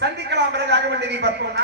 சந்திக்கலாம் பிறகாக வேண்டியதை பார்ப்போம்.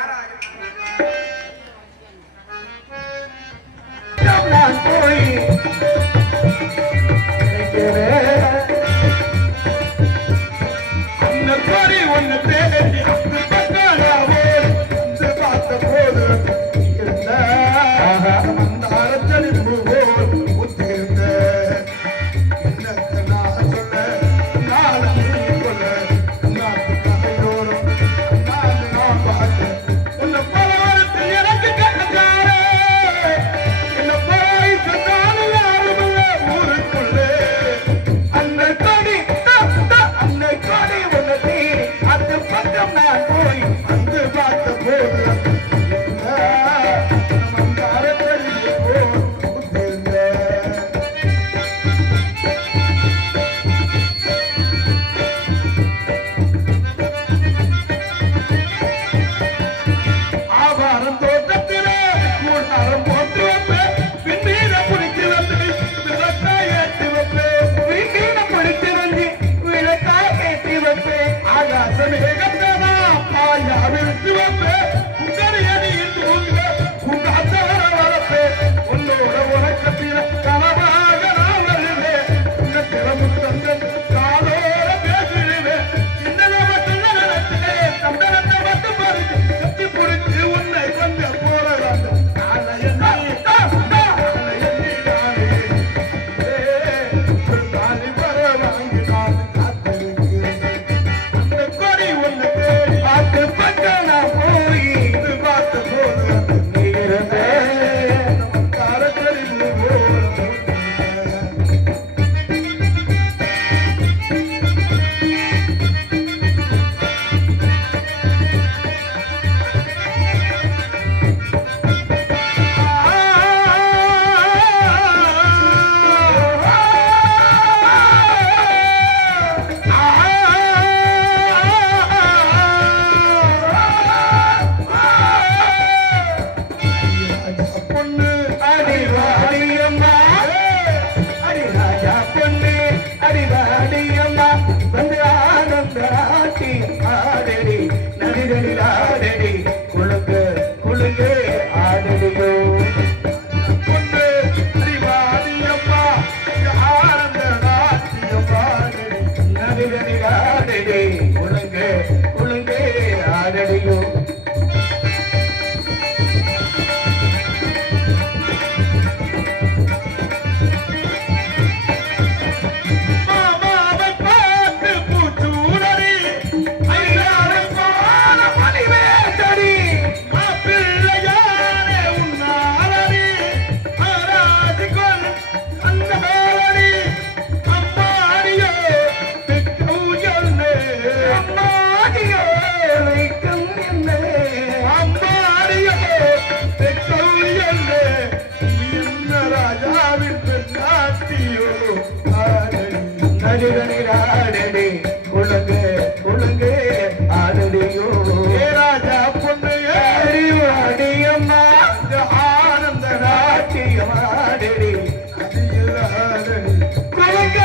குலுங்க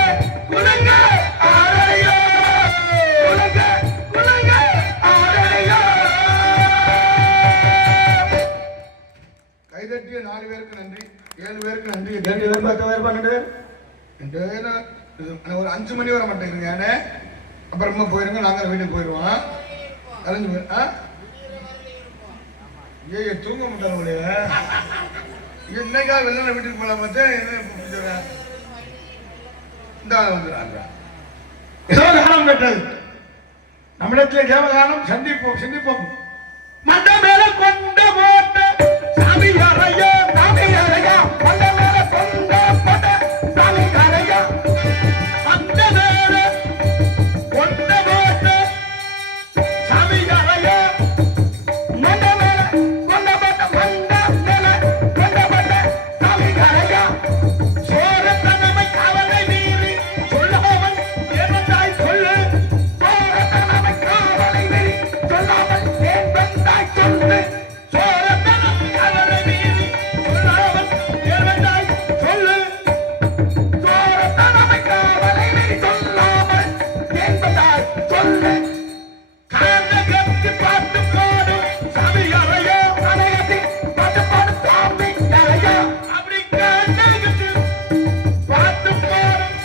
குலுங்க ஆரையோ ஒரு 5 மணி வர மாட்டேங்கிறீங்க. அப்புறமா போயிருங்க, நாங்கள் வீட்டுக்கு போயிடுவோம். அரைஞ்சு ஏ தூங்க மாட்டாங்க. என்னைக்கா வெளில வீட்டுக்கு போகலாம் பார்த்தேன். இந்த வந்துடுறாங்க. ஏதோ காலம் பெற்றது நம்மிடத்துல தேவகானம் சந்திப்போம் சிந்திப்போம். மண்ட மேல கொண்ட போட்ட சாமி அறையா சாமி அறையா மண்ட மேல கொண்ட போட்ட சாமி அறையா மண்ட மேல கொண்ட போட்ட சாமி அறையா மண்ட மேல கொண்ட போட்ட மண்ட மேல கொண்ட போட்ட சாமி அறையா சோர தனமை காவலை மீறி சொல்லாமல் ஏனந்தாய் சொல்லு சோர தனமை காவலை மீறி சொல்லாமல் ஏனந்தாய் சொல்லு சோர தனமை காவலை மீறி சொல்லாமல் ஏனந்தாய் சொல்லு சோர தனமை காவலை மீறி சொல்லாமல் ஏனந்தாய் சொல்லு கானகத்து பாட்டு பாடும் சாமி அறையா கானகத்து பாட்டு பாடும் சாமி அறையா அப்படி கானகத்து பாட்டு பாடும்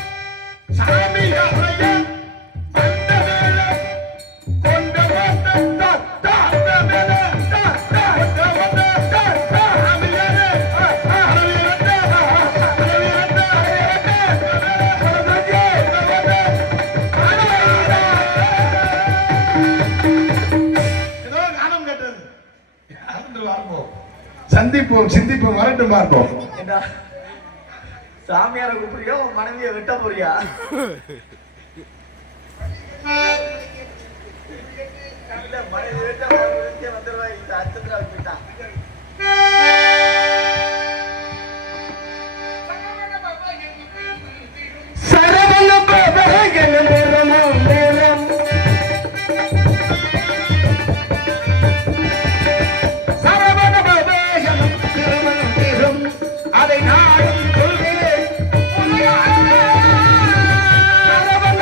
சாமி அறையா அந்த மேல கொண்ட வந்த தத்தா அந்த மேல தத்தா கொண்ட வந்த தத்தா சாமி அறையா சந்திப்போம் சிந்திப்போம் வரட்டும் பார்ப்போம். சாமியார கூப்பிடுறியா உன் மனைவிய வெட்ட போறியா? மனைவி வெட்ட வந்துருவா. இந்த அர்த்தத்துல வச்சுட்டான். சரவண பவகன நிறமம் நிறம் சரவண பவகன நிறமம் நிறம் அதை நாடும் சொல்கிறேன் சரவண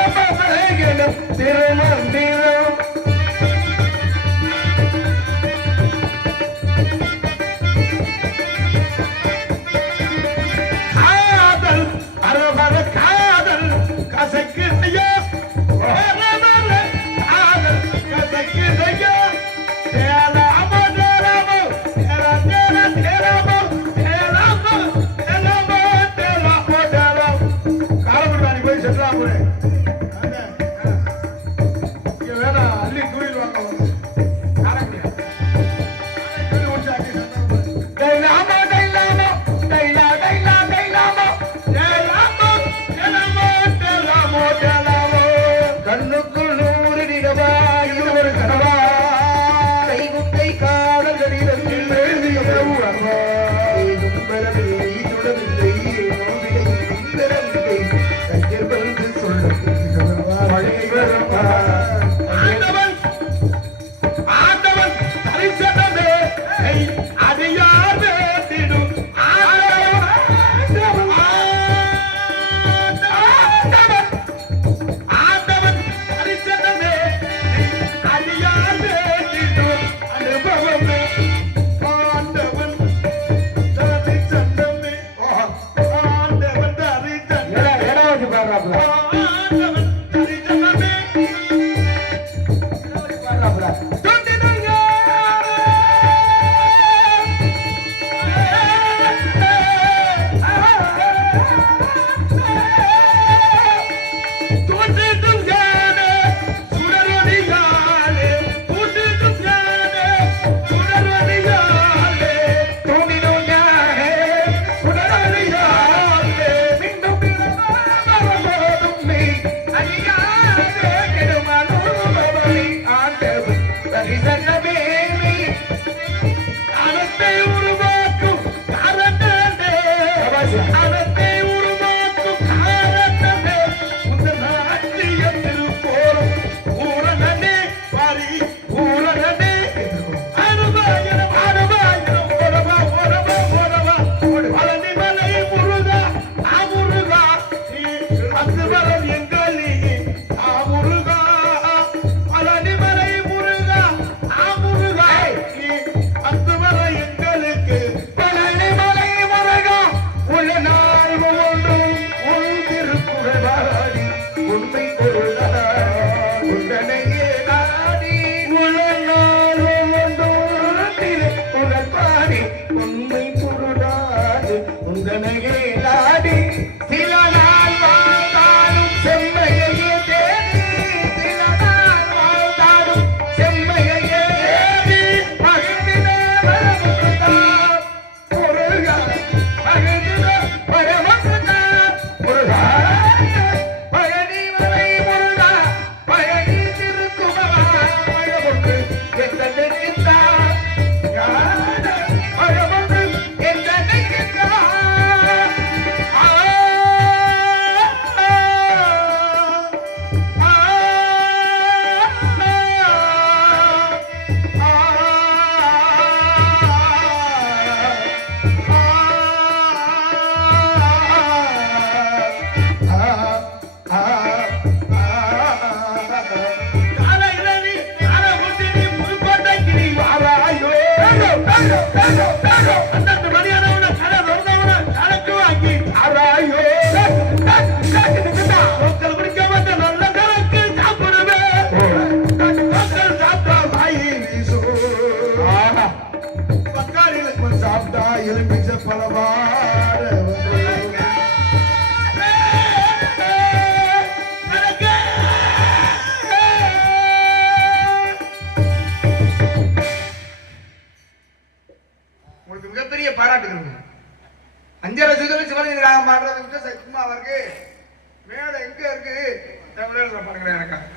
நடக்காது.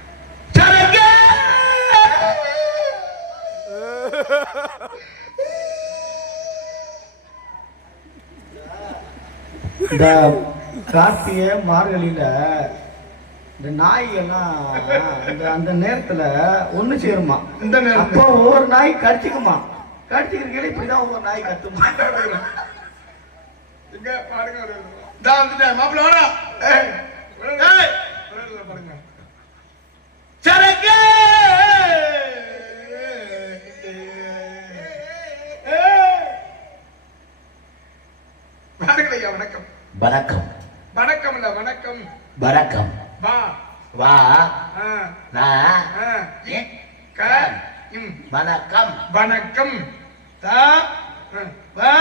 சரக்கு இந்த கார்த்திகை மார்கழியில இந்த நாய்கள்லாம் அந்த நேரத்துல ஒண்ணு சேருமா. இந்த நேரத்துல அப்போ ஒவ்வொரு நாய் கடிச்சுக்குமா. கடிச்சுக்கிறீங்களே இப்படிதான் ஒவ்வொரு நாய் கத்துமா. இங்க பாருங்க நான் வந்துட்டேன் மாப்பிள்ள வாடா. ஏய் பாருங்க சரக்கு பாருங்கய்யா வணக்கம். வணக்கம் வணக்கம் இல்ல வணக்கம். வணக்கம் வா வா ஆ நா ஆ இ க இம் வணக்கம் வணக்கம் தா வா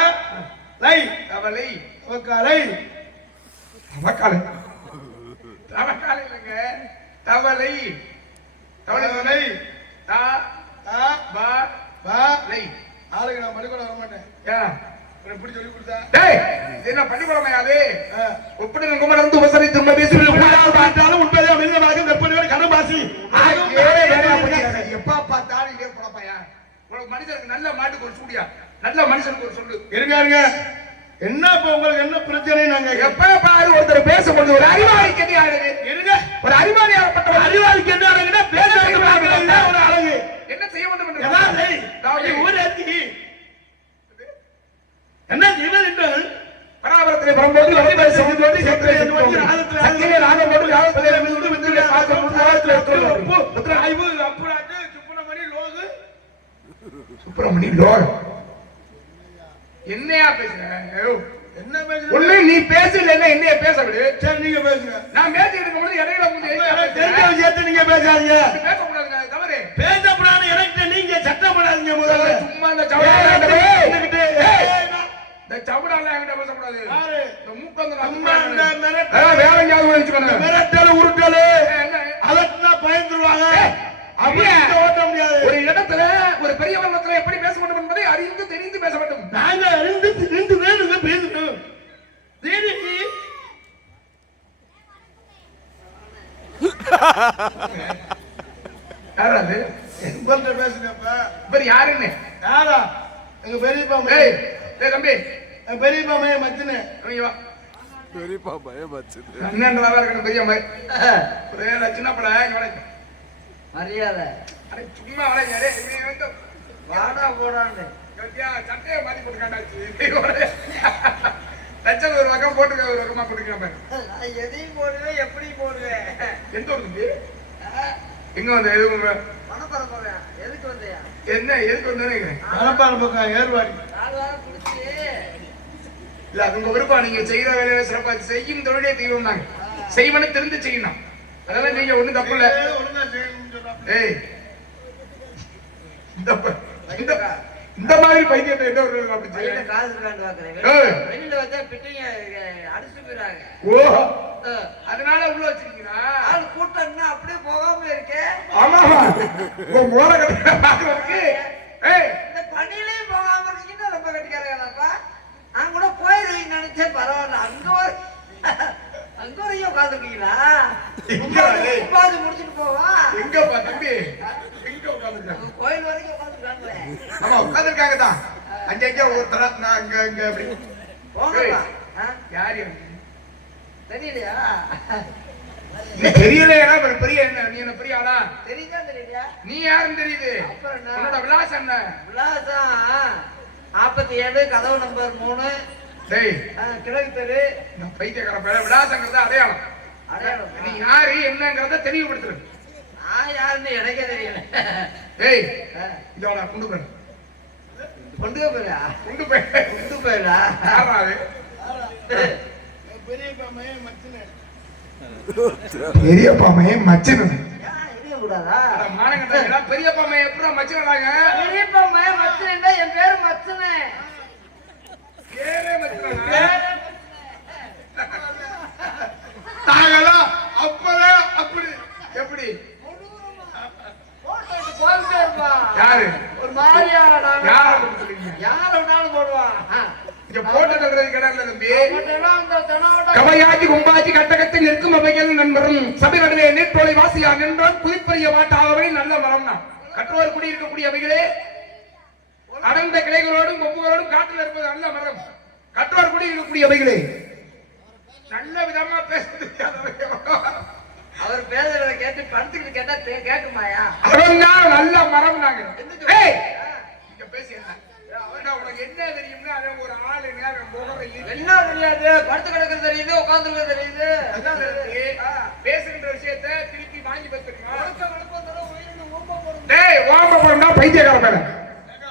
லை தவளை வக்காலை தவக்காலை தவக்காலை இல்லைங்க தவளை தவளை தவளை தா தா வா வா லை ஆளுக்கு நான் பள்ளிக்கூடம் வர மாட்டேன். யா எப்படி சொல்லி கொடுத்தா டேய் இது என்ன பள்ளிக்கூடமையாது ஆ. ஒப்பிட்டு குமரந்து உபசரி திரும்ப பேசி பார்த்தாலும் உண்மையிலே அமைதியா வழக்கம் வெப்பநிலை கடம்பாசி எப்ப பார்த்தாலும் இதே குழப்பையா உனக்கு மனுஷனுக்கு நல்ல மாட்டுக்கு ஒரு சூடியா நல்ல மனுஷனுக்கு ஒரு சொல்லு இருங்க என்ன இப்ப உங்களுக்கு என்ன பிரச்சனை நாங்க எப்ப பாரு ஒருத்தர் பேசக்கூடிய ஒரு அறிவாளிக்கு என்ன ஆகுது இருங்க ஒரு அறிவாளியாகப்பட்ட ஒரு அறிவாளிக்கு என்ன அழகுன்னா பேசுறதுக்கு ஒரு அழகு என்ன செய்ய வேண்டும் என்று ஏதாவது ஊரேத்தி என்ன செய்வது என்றால் பராபரத்திலே வரும்போது ஒருத்தரை செய்து சத்திரை சத்திரை ராகம் போட்டு யாவத்திலே இருந்து விந்துலே பாசம் உருவாகத்திலே புத்திர ஐவு அப்புறாட்டு சுப்புரமணி லோகு சுப்பிரமணி லோர் என்னையா பேசுற என்ன பேசுறீங்க ஒண்ணு நீ பேசு இல்லன்னா என்னைய பேச விடு. சரி நீங்க பேசுங்க நான் பேசிட்டு இருக்கும் பொழுது இடையில வந்து தெரிஞ்ச விஷயத்தை நீங்க பேசாதீங்க பேசக்கூடாதுங்க தவறு. பேசப்படாது எனக்கு நீங்க சட்டம் பண்ணாதீங்க முதல்ல சும்மா இந்த சவுடால இருந்துகிட்டு, இந்த சவுடால என்கிட்ட பேசக்கூடாது. யாரு? இந்த மூக்கங்க சும்மா இந்த வேற எங்கேயாவது வச்சுக்கோங்க. மிரட்டல் உருட்டல் என்ன அதற்கு பயந்துருவாங்க. அப்படி அப்படியே ஓட்ட முடியாது. ஒரு இடத்துல ஒரு பெரிய இடத்துல எப்படி பேச வேண்டும் என்பதை அறிந்து தெரிந்து பேச வேண்டும். நாங்க அறிந்து தெரிந்து வேணுங்க பேசணும். சரி யாராவது உங்கள்கிட்ட பேசுங்கப்பா. இவர் யாருன்னு யாரா? எங்க பெரியப்பா டேய் டேய் தம்பி எங்க பெரியப்பா மையம் மச்சினு. இங்க வா. பெரியப்பா பயம் வச்சது அண்ணன் தான் இருக்கணும் பெரிய மாதிரி ஒரு சின்ன படம் இங்க வர மரியாதை அட சும்மா வளைங்க டேய் நீ வந்து வாடா போடான்னு கட்டியா சட்டையை மாத்தி போட்டுக்காண்டாச்சு தச்சல் ஒரு பக்கம் போட்டுக்க ஒரு பக்கமா போட்டுக்க நான் எதையும் போடுவேன் எப்படி போடுவேன். எந்த ஒரு தம்பி எங்க வந்த எதுவும் பணப்பற போவேன். எதுக்கு வந்தையா? என்ன எதுக்கு வந்தேன்னு மணப்பாறை பக்கம் ஏறுவாடி. 4 வாரம் குடிச்சு இல்ல அது உங்க விருப்பம். நீங்க செய்யற வேலையை சிறப்பா செய்யும் தொழிலே தெய்வம் நாங்க செய்வனு தெரிந்து செய்யணும். அதெல்லாம் நீங்க ஒண்ணும் தப்பு இல்ல. ஒழுங்கா செய்யணும்னு சொல்றாங்க. ஏய் இந்த மாதிரி பைத்தியத்தை என்ன ஒரு அப்படி கையில செய்ய காசு இருக்கான்னு பாக்குறேன். ஏய். வெளியில வச்சா பிட்டைங்க அடிச்சுட்டு போயிறாங்க. ஓ அதனால உள்ள வச்சிருக்கீங்களா? ஆள் கூட்டம்னா அப்படியே போகாம இருக்கே. ஆமாமா உன் மோர கட்ட பாக்குறதுக்கு ஏய் இந்த பணியிலையும் போகாம இருக்கீங்கன்னா ரொம்ப கட்டிக்காரங்களாப்பா. நான் கூட போயிருவீங்கன்னு நினைச்சேன். பரவாயில்ல. அங்க வரையும் உட்காந்துருக்கீங்களா? உட்காந்து முடிச்சுட்டு போவா. எங்கப்பா தம்பி எங்க உட்கார்ந்துருக்காங்க? கோயில் வரைக்கும் உட்காந்துருக்காங்களே. ஆமா உட்கார்ந்துருக்காங்க தான். அங்க ஒருத்தர நான் அங்க அப்படி போங்கப்பா. யார் யாரு தெரியலையா? தெரியலையா? பெரிய என்ன நீ என்ன பெரிய ஆளா? தெரியுதா தெரியலையா? நீ யாருன்னு தெரியுது. அப்புறம் என்ன? உன்னோட விலாசம் என்ன? விலாசம் 47 கதவு நம்பர் 3 டேய் கிழக்கு தெரு. நான் பைத்தியக்கார பேர விலாசங்கிறது அடையாளம். அடையாளம். நீ யாரு என்னங்கறத தெளிவுபடுத்துற. நான் யாருன்னு எனக்கே தெரியல. டேய் இதோட கொண்டு போய் கொண்டு போயிடா. கொண்டு போய் கொண்டு போயிடா. யாரா அது? பெரியப்பா மையம் மச்சினு. பெரியப்பா மையம் மச்சினு. இடிய கூடாதா? மானங்கட்டா பெரியப்பா மையம் எப்படா மச்சினடாங்க? பெரியப்பா மகன் மச்சனே. என் பேரு மச்சனே. பேரே மச்சினடா. நாங்கெல்லாம் அப்பவே அப்படி எப்படி? போட்டுட்டு இருப்பா. யாரு? ஒரு மாதிரியா நாங்க. யார சொல்றீங்க? யார வேணாலும் போடுவான். இங்க போட்டு தள்ளுறது கிடையாது தம்பி. அதெல்லாம் அந்த தெனாவட்டம் கவையாகி கும்பாஜி கட்டகத்தில் நிற்கும் அவைகள் நண்பரும் சபை நடுவே நீர்த்தோலை வாசியா நின்றால் குதிப்பறிய மாட்டாகவே நல்ல மரம்னா கற்றோர் குடி இருக்கக்கூடிய அவைகளே அடர்ந்த கிளைகளோடும் கொம்புகளோடும் காட்டில் இருப்பது நல்ல மரம். கற்றோர் குடி இருக்கக்கூடிய அவைகளே நல்ல விதமா பேசுறது அவர் பேசுறத கேட்டு படுத்துக்கிட்டு கேட்டா கேட்குமாயா? அவங்க நல்ல மரம் நாங்க. ஏய், இங்க பேசி என்ன அவர்தான் உனக்கு என்ன தெரியும்னா அது ஒரு ஆளு நேரம் முகரையில் என்ன தெரியாது, படுத்து கிடக்கிறது தெரியுது, உட்கார்ந்து தெரியுது. பேசுகின்ற விஷயத்தை திருப்பி வாங்கி பேசுறீங்க. டேய் வாங்க போறா பைத்தியக்கார மேல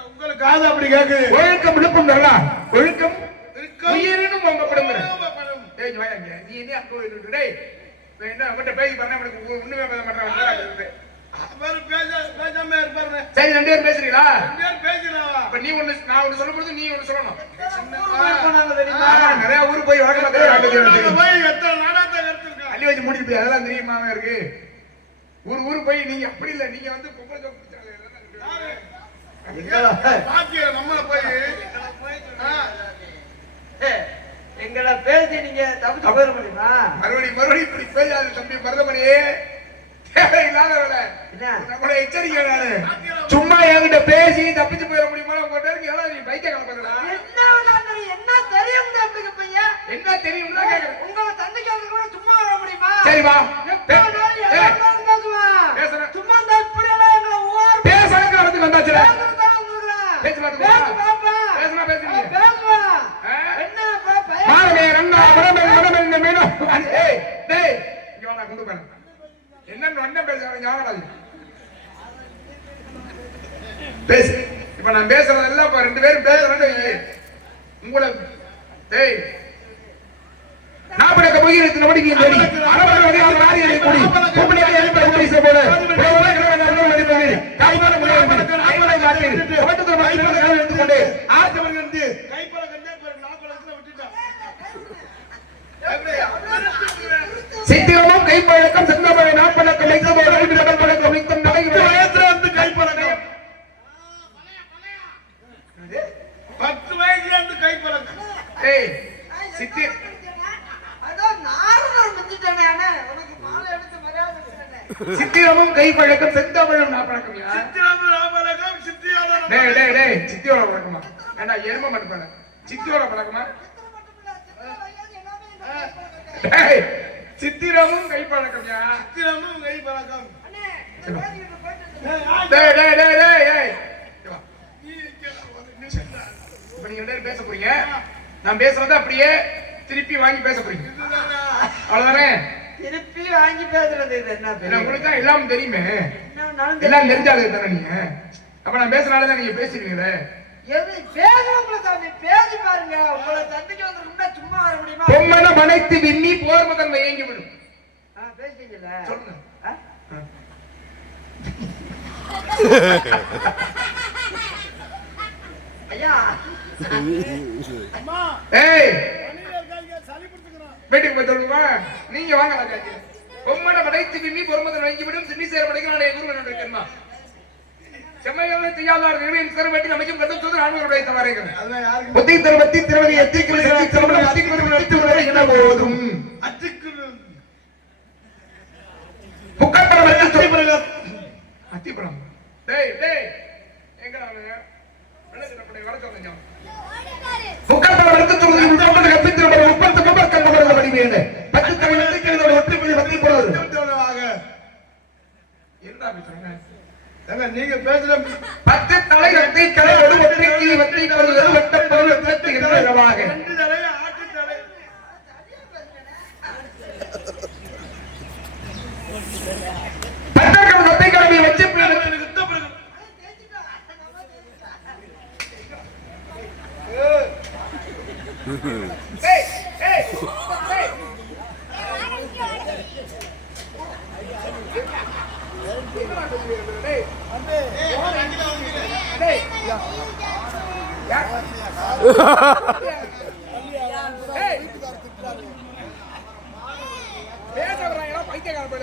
உங்களுக்கு காது அப்படி கேக்கு. ஒழுக்கம் விழுப்பம் தரலாம். ஒழுக்கம் உயிரினும் வாங்கப்படுங்க. டேய் வாங்க நீ என்ன அங்க போயிட்டு டேய் என்ன அவட்ட பேசி பண்ண எனக்கு ஒண்ணுமே பேச மாட்டேன். அவர் பேசாம இருப்பாரு. சரி ரெண்டு பேரும் பேசுறீங்களா? ரெண்டு பேரும் பேசினாவா? இப்ப நீ ஒண்ணு நான் ஒண்ணு சொல்லும்போது நீ ஒண்ணு சொல்லணும். போனாங்க தெரியுமா? நிறைய ஊருக்கு போய் வழக்க பார்த்தா போய் எத்தனை நாடாத்த கருத்துருக்கா? அள்ளி வச்சு மூடிட்டு போய் அதெல்லாம் தெரியுமா இருக்கு. ஊரு போய் நீங்க அப்படி இல்ல நீங்க வந்து பொம்பளை ஜோக் பிடிச்சாங்க. பாக்கிய நம்மள போய் எங்களை பேசி நீங்க தப்பிச்சு போயிட முடியுமா? மறுபடியும் இப்படி பேசாது தம்பி மருதமணியே. தேவையில்லாத வேலை. என்ன? நம்மளை எச்சரிக்கை நானு. சும்மா என்கிட்ட பேசி தப்பிச்சு போயிட முடியுமா? உங்க பேருக்கு எல்லாம் நீ பைக்க கலப்பங்களா? என்ன தெரியும் தம்பிக்கு பையன்? என்ன தெரியும்னா கேக்குறேன். உங்களை தந்தைக்கு கூட சும்மா வர முடியுமா? சரி வா. பேசுவேன். பேசுறேன். சும்மா இந்த இப்படி எல்லாம் எங்களை ஓர் பேசுறதுக்கு வரதுக்கு வந்தாச்சுல. பேசு பாத்து வா. பேசுவேன். பேசுனா பேசுறீங்க. பேசுவேன். என்ன பையன்? மாலமே ரங்கா வரமே மீனோ. ஏய் டேய் இங்க வாடா கொண்டு போறேன். என்ன பேசுறாங்க ஞாபகம் பேசு. இப்ப நான் பேசுறதெல்லாம் இப்ப ரெண்டு பேரும் பேசுறேன். உங்களை டேய் நாபடக்க போய் இருக்கு நபடிக்கு தேடி அரவர வடிவான வாரியை கூடி பொம்பளையை எழுப்ப போலீஸ் போல பிரவல கிரவன நடிப்பது காய்வான முறையில் ஐவரை மாட்டி ஓட்டத்துல வாய்ப்பு எடுத்துக்கொண்டு ஆர்ஜவன் வந்து கைப்பல கண்டே பேர் நாக்குலத்துல விட்டுட்டான். சித்திரமும் கைப்பழக்கம் செந்தமலை நாப்பழக்கம் வைத்ததோடு பழக்கம் வைத்தம் நடைமுறை வந்து கைப்பழக்கம் 10 வயசுல இருந்து கைப்பழக்கம். ஏய் சித்தி அதான் நாரதர் மிஞ்சிட்டானே அண்ணே. உனக்கு மாலை எடுத்து மரியாதை கொடுத்தேனே. சித்திரமும் கைப்பழக்கம் செந்தமலும் நாப்பழக்கம் சித்திரமு நாப்பழக்கம் சித்தியோட டேய் டேய் டேய் சித்தியோட பழக்கமா? ஏண்டா எருமை மட்டும் பண்ண சித்தியோட பழக்கமா? டேய் சித்திரமும் கைப்பழக்கம்யா. சித்திரமும் கைப்பழக்கம். அண்ணே பேசிட்டு போயிட்டு டேய் டேய் டேய் டேய் ஏய் இப்ப நீங்க ரெண்டு பேரும் பேச போறீங்க. நான் பேசுறத அப்படியே திருப்பி வாங்கி பேச போறீங்க. அவ்வளவுதானே? திருப்பி வாங்கி பேசுறது இது என்ன இல்ல பெரிய உங்களுக்கு தான் எல்லாம் தெரியுமே. என்ன எல்லாம் தெரிஞ்சாலே தானே நீங்க. அப்ப நான் பேசுனாலதான் நீங்க பேசுறீங்களே. எது பேசுறவங்கள தம்பி பேசி பாருங்க. உங்களை தம்பிக்கு வந்து சும்மா வர முடியுமா? பொம்மன மனைத்து விண்ணி போர் முதல் மயங்கி விடும். பேசிட்டீங்களா? சொல்லுங்க. ஐயா ஏய் வீட்டுக்கு போய் சொல்லுமா நீங்க வாங்க. பொம்மன மனைத்து விண்ணி போர் முதல் மயங்கி விடும் சின்னி சேர படைக்கிறானே குருவன் இருக்கேன்மா. செம்மையான செய்யாதார் நிறுவனம் சிறவட்டி அமைக்கும் கண்டு சொல்ற ஆண்களுடைய தவறைகள். அதெல்லாம் யாருக்கு புத்தி தரவத்தி திருவதி எத்திக்குள் செத்தி திருமணம் அத்திக்குள் நடத்துவதை என்ன போதும் அத்திக்குள் புக்கத்தரம் அத்திபுரம் அத்திபுரம். டேய் டேய் எங்க அவனுங்க வெள்ளச்சட்டப்படை வர சொல்லுங்க. புக்கத்தரம் எடுத்துறது உட்பட கப்பித்திரோட உட்பட கம்பர் கம்பர் வடிவேனே 10 தமிழ் கேள்வியோட ஒற்றை புள்ளி வத்தி போறது என்னடா பேசுறீங்க? நீங்க பேசுற 10 தலைகத்தை கலையோடு ஒற்றைக்கு வத்தி போறது வட்ட பொருள் வெட்டுகிறவாக ரெண்டு தலை ஆட்டு தலை பட்டக்கம் வத்தை கடமை வச்சு ஏய் ஏய் ஏய்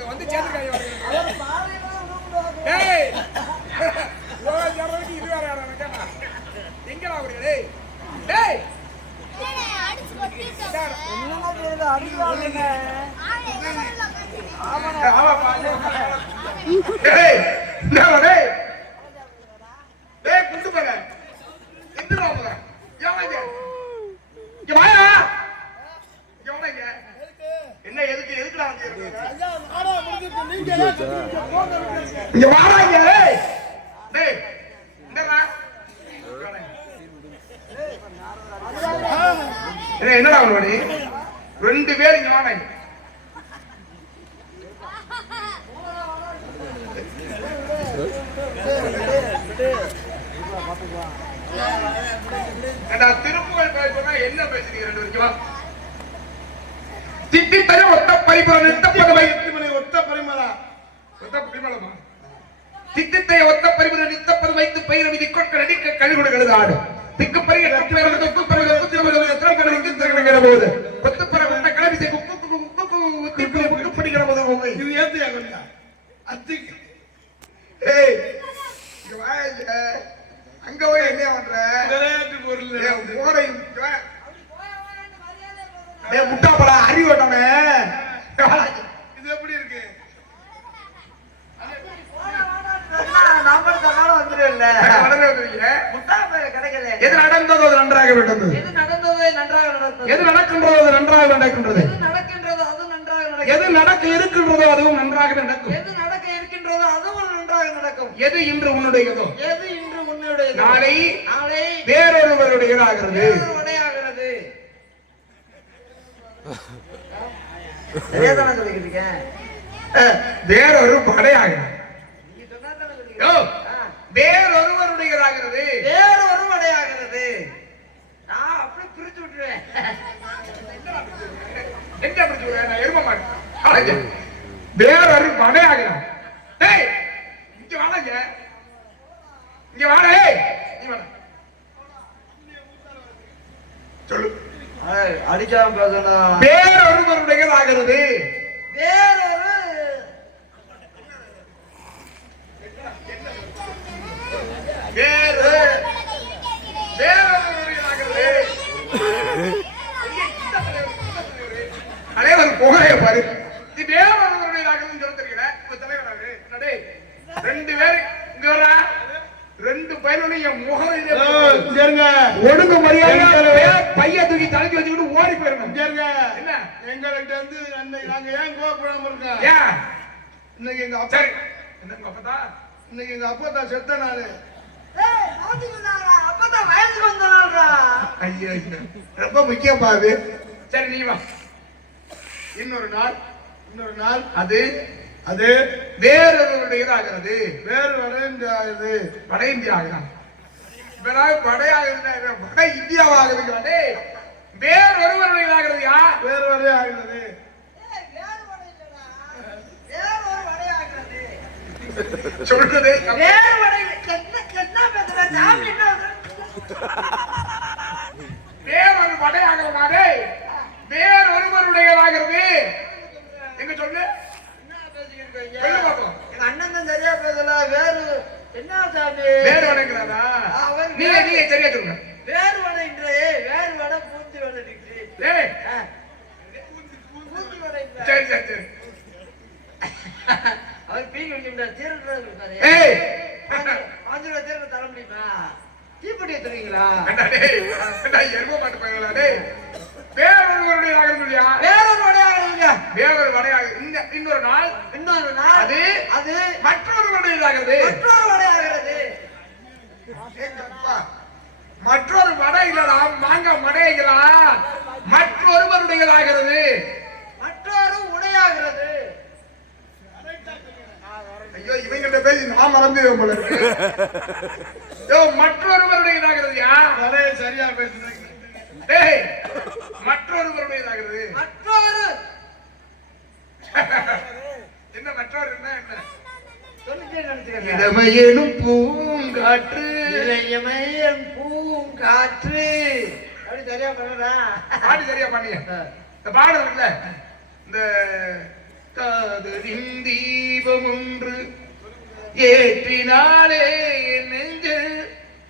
வந்து சேர்ந்துருக்காங்க. எங்கடா அவர்களே? டேய் என்னடா டேய் டேய் குண்டு போற எந்திரா போற யாவாங்க இங்க வாயா இங்க வாங்க என்ன எதுக்குடா வந்து இங்க வாங்க டேய் என்னடா என்னடா அவனோடி ரெண்டு பேர் இங்க வாங்க திருப்புகழ் பேசுனா என்ன பேசுறீங்க ரெண்டு வரைக்கும் திட்டித்தர ஒத்த பரிபுரம் நிறுத்தப்பதுமை ஒத்த பரிமளா ஒத்த பரிமளமா திட்டித்தைய ஒத்த பரிபுரம் நிறுத்தப்பது வைத்து பயிர் விதி கொட்கள் அடிக்க கழிவுடு கழுதாடு திக்கு பறிய தொக்கு பறிய எத்தனை கணக்கு திறக்கிற போது கொத்து பற விட்ட கிளம்பி குக்கு பிடிக்கிற போது இது ஏத்து கொஞ்சம் அத்திக்கு ஏய் இங்க வாங்க அங்க போய் என்ன பண்ற விளையாட்டு பொருள் ஓடை முட்டா படா அறிவு ஓட்டமே இது எப்படி இருக்கு எது நடந்ததோ அது நன்றாக நடந்தது எது நடக்கின்றதோ அது நன்றாக நடக்கின்றது எது நடக்க இருக்கின்றதோ அதுவும் நன்றாக நடக்கும் எது இன்று உன்னுடையதோ நாளை வேறொருவருடையதாகிறது வேறொரு படையாக வேறொருவருடையதாகிறது நான் அப்படி பிரிச்சு விட்டுருவேன் எங்க பிடிச்சு விடுறேன் நான் எரும மாட்டேன் வேறொரு படையாகிறான் டேய் இங்க வாங்க இங்க வாடா நீ வாடா சொல்லு அடிக்காம பேசணும் வேறொருவருடையதாகிறது வேறொரு வேறு வேறொருவருடையதாகிறது தலைவர் புகைய பாரு இது வேறொருவருடையதாகிறதுன்னு சொல்ல தெரியல இந்த தலைவராரு என்னடே ரெண்டு பேரு இங்க வரா ரெண்டு பையனும் என் முகம் ஒடுங்க மரியாதையா பைய தூக்கி தலைக்கு வச்சுக்கிட்டு ஓடி போயிருக்கோம் என்ன எங்கள்கிட்ட வந்து நாங்க ஏன் கோவப்படாம இருக்கோம் ஏன் இன்னைக்கு எங்க அப்பா சரி என்ன அப்பதான் இன்னைக்கு எங்க அப்பா தான் செத்த நாளு அப்பதான் வயசுக்கு வந்தா ஐயோ ரொம்ப முக்கியம் பாது சரி நீ வா இன்னொரு நாள் அது அது வேறொருவருடையதாகிறது வேறு வட இந்தியா ஆகிறான் படையாகிறது வட இந்தியாவாகிறது வேறொருவருடையதாகிறது யார் வேறு வடை ஆகிறது சொல்றது வேறொரு படையாகிறதே வேறொருவருடையதாகிறது எங்க சொல்லு அண்ணன் தான் சரியா பேசல வேறு என்ன சாமி வேறு வடைங்கிறதா நீங்க சரியா சொல்லுங்க வேறு வடைன்றே வேறு வடை பூச்சி வடை பூச்சி வடை சரி சரி சரி அவர் பீங்க முடியும் தீரன் இருக்காரு பாஞ்சு ரூபாய் தீரன் தர முடியுமா தீப்பெட்டி எடுத்துறீங்களா எரும மாட்டு போயிங்களா வேறொருவருடையதாக வேறொரு வடையாக இன்னொரு நாள் அது மற்றொருவருடையதாகிறது மற்றொரு வடை இல்லடா மாங்க மடைகளா மற்றொருவருடையதாகிறது மற்றொரு உடையாகிறது ஐயோ இவங்கிட்ட பேசி நான் மறந்துடுவேன் போல இருக்கு மற்றொருவருடையதாகிறது சரியா பேசுறீங்க மற்றொருவருடையதாகிறது மற்றொரு என்ன மற்றொரு என்ன இளமையனும் பூங்காற்று இளையமையன் பூங்காற்று அப்படி சரியா பண்ணா பாடி சரியா பண்ணிய இந்த பாடல் இருக்குல்ல இந்த காதலின் தீபம் ஒன்று ஏற்றினாலே என் நெஞ்சில்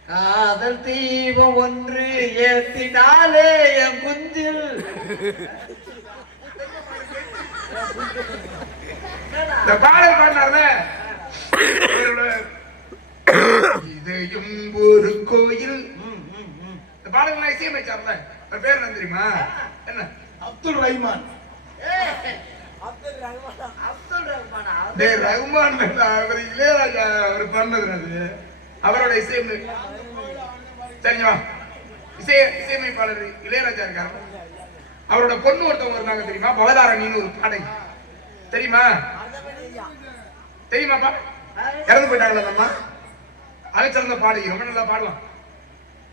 காதல் தீபம் ஒன்று ஏற்றினாலே என் குஞ்சில் இந்த பாடல் பாடினார்ல வச்சார்ல அவர் பேர் என்ன தெரியுமா? என்ன? அப்துல் ரஹ்மான். அப்துல் ரஹ்மானா? டேய் ரஹ்மான் இல்ல, அவர் இளையராஜா அவர் பண்ணது அது. அவரோட சரிங்களா? இசையமைப்பாளர் இளையராஜா இருக்காரு. அவரோட பொண்ணு ஒருத்தவங்க இருந்தாங்க தெரியுமா? பவதாரணின்னு ஒரு பாடகி தெரியுமா? தெரியுமாப்பா? இறந்து போயிட்டாங்களா அம்மா? அழைச்சிருந்த பாடகி, ரொம்ப நல்லா பாடலாம்.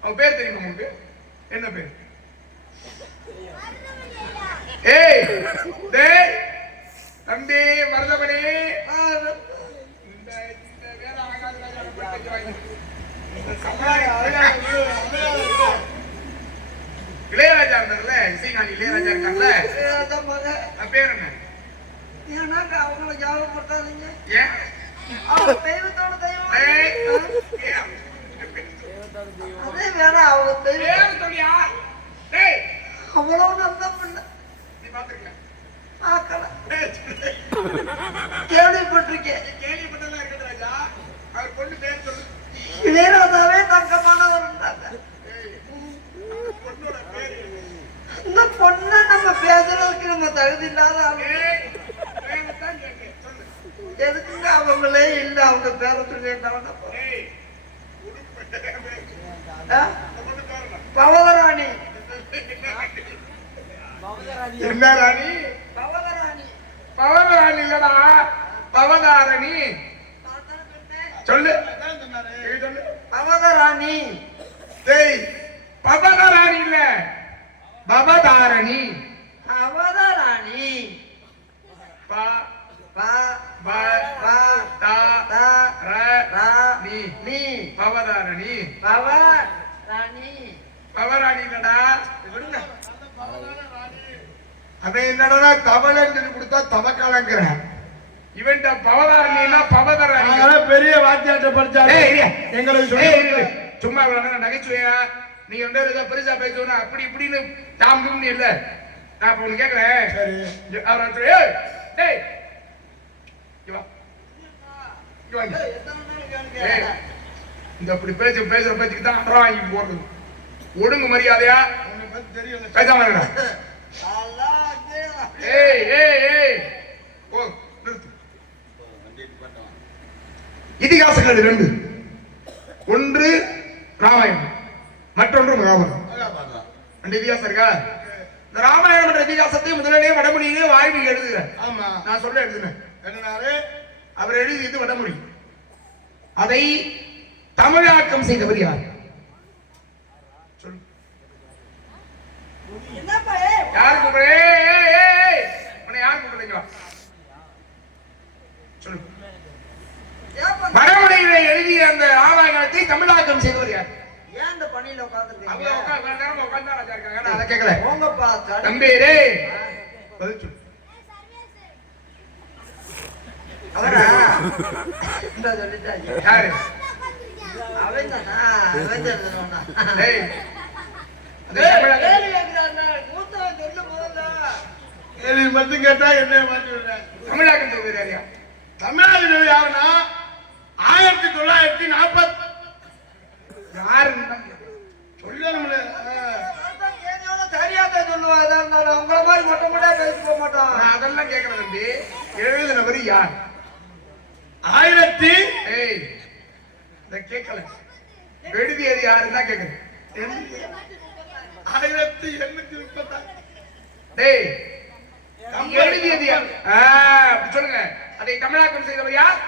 அவங்க பேர் தெரியுமா உங்களுக்கு? என்ன பேர்? ஏய் டேய் தம்பி மருதமணி, இந்த வேற ஆகாத இளையராஜா இருந்தார்ல, இசைஞானி இளையராஜா இருக்கார்ல, பேர் என்ன? ஏன்னாக்கா அவங்கள ஞாபகப்படுத்தாதீங்க. ஏன்? அவங்க தெய்வத்தோட தெய்வம். அதே வேற அவங்க தெய்வம். பேர் சொல்லியா? டேய் அவ்வளவு நல்ல பிள்ளை. நீ பாத்துருக்க? பார்க்கல, கேள்விப்பட்டிருக்கேன். கேள்விப்பட்டதெல்லாம் இருக்கட்டும் ராஜா, அவர் பொண்ணு பேர் சொல்லு. இளையராஜாவே தங்கமானவர் இருந்தாங்க. பொண்ணோட பேர் இந்த பொண்ணை நம்ம பேசுறதுக்கு நம்ம தகுதி இல்லாத ஆளு. பேரைத்தான் கேட்க சொல்லு. எதுக்குங்க அவங்களே இல்ல, அவங்க பேரத்து கேட்டாங்க. பவதராணி. என்ன ராணி? பவதராணி. பவதாரணி இல்லடா, பவதாரணி. சொல்லு சொல்லு. பவதராணி. டேய் பவதாரணி இல்ல, பவதாரணி. அவதராணி. ப பா ப பா த தா ர ரா நீ. நீ. பவதாரணி. பவராணி. பவராணி இல்லடா. விடுங்க. அவன் என்னடா தவளன்னு கொடுத்தா தவக்காலங்கிற இவன்ட பவதாரணினா பவதராணி. பெரிய வாத்தியாட்ட படிச்சாரு எங்களுக்கு சொல்லி. சும்மா நகைச்சுவையா நீங்க வந்து ஏதோ பெருசா பேசணும் அப்படி இப்படின்னு தாம்பும்னு இல்ல. நான் இப்ப ஒண்ணு கேக்குறேன். சரி. அவர் டேய் இவா இவா இந்த அப்படி பேசுற பேச்சுக்கு தான் அப்புறம் வாங்கி போடுறது. ஒழுங்கு மரியாதையா உன்னை பத்தி தெரியல. பேசாம இருக்கடா. ஏய் ஏய் ஏய் ஓ நிறுத்து. இதிகாசங்கள் இரண்டு, ஒன்று ராமாயணம், மற்றொன்று மகாபாரதம். ரெண்டு இதிகாசம் இருக்கா? இந்த ராமாயணம் என்ற இதிகாசத்தை முதலிலேயே வடமொழியிலே வாய்மொழி எழுதுகிற. ஆமா, நான் சொல்ல எழுதுனேன். என்னனாரு அவர் எழுதியது வடமொழி. அதை தமிழாக்கம் செய்தவர் யார்? சொல்லு. என்னப்பா? யார் கூப்பிடுற? உன்னை யார் கூப்பிடுறீங்க? சொல்லு. வடமொழியிலே எழுதிய அந்த ராமாயணத்தை தமிழாக்கம் செய்தவர் யார்? ஏன் இந்த பணியில உட்கார்ந்துருக்கீங்க? அதை கேட்கல. போங்கப்பா. தம்பி ரே பதில் சொல்லு. அவரா? இந்த சொல்லிட்டாங்க. யாரு? அவன் தானா? அவன் தெரிஞ்சவனா? டேய் அது கேள்வி தமிழாக்கம். கேட்கிறாங்க. மூத்தவன் சொல்லு முதல்ல. கேள்வி மட்டும் கேட்டா என்ன மாற்றி விடுறேன். தமிழாக்கம் செய்தவர் யாரியா? தமிழ்நாடு யாருன்னா 1940 யாருன்னு சொல்லணும்ல. கேள்வியோட சரியாத்தான் சொல்லுவா. எதா இருந்தாலும் உங்களை மாதிரி மொட்டை மொட்டையா பேசி போக மாட்டான். நான் அதெல்லாம் கேட்கல தம்பி. எழுதினவர் யார்? 1830 ஏய் இத கேட்கல. எழுதியது யாருன்னு தான் கேட்கிறேன். டேய் எழுதியது யார்? அப்படி சொல்லுங்க. அதை தமிழாக்கம் செய்தவர் யார்?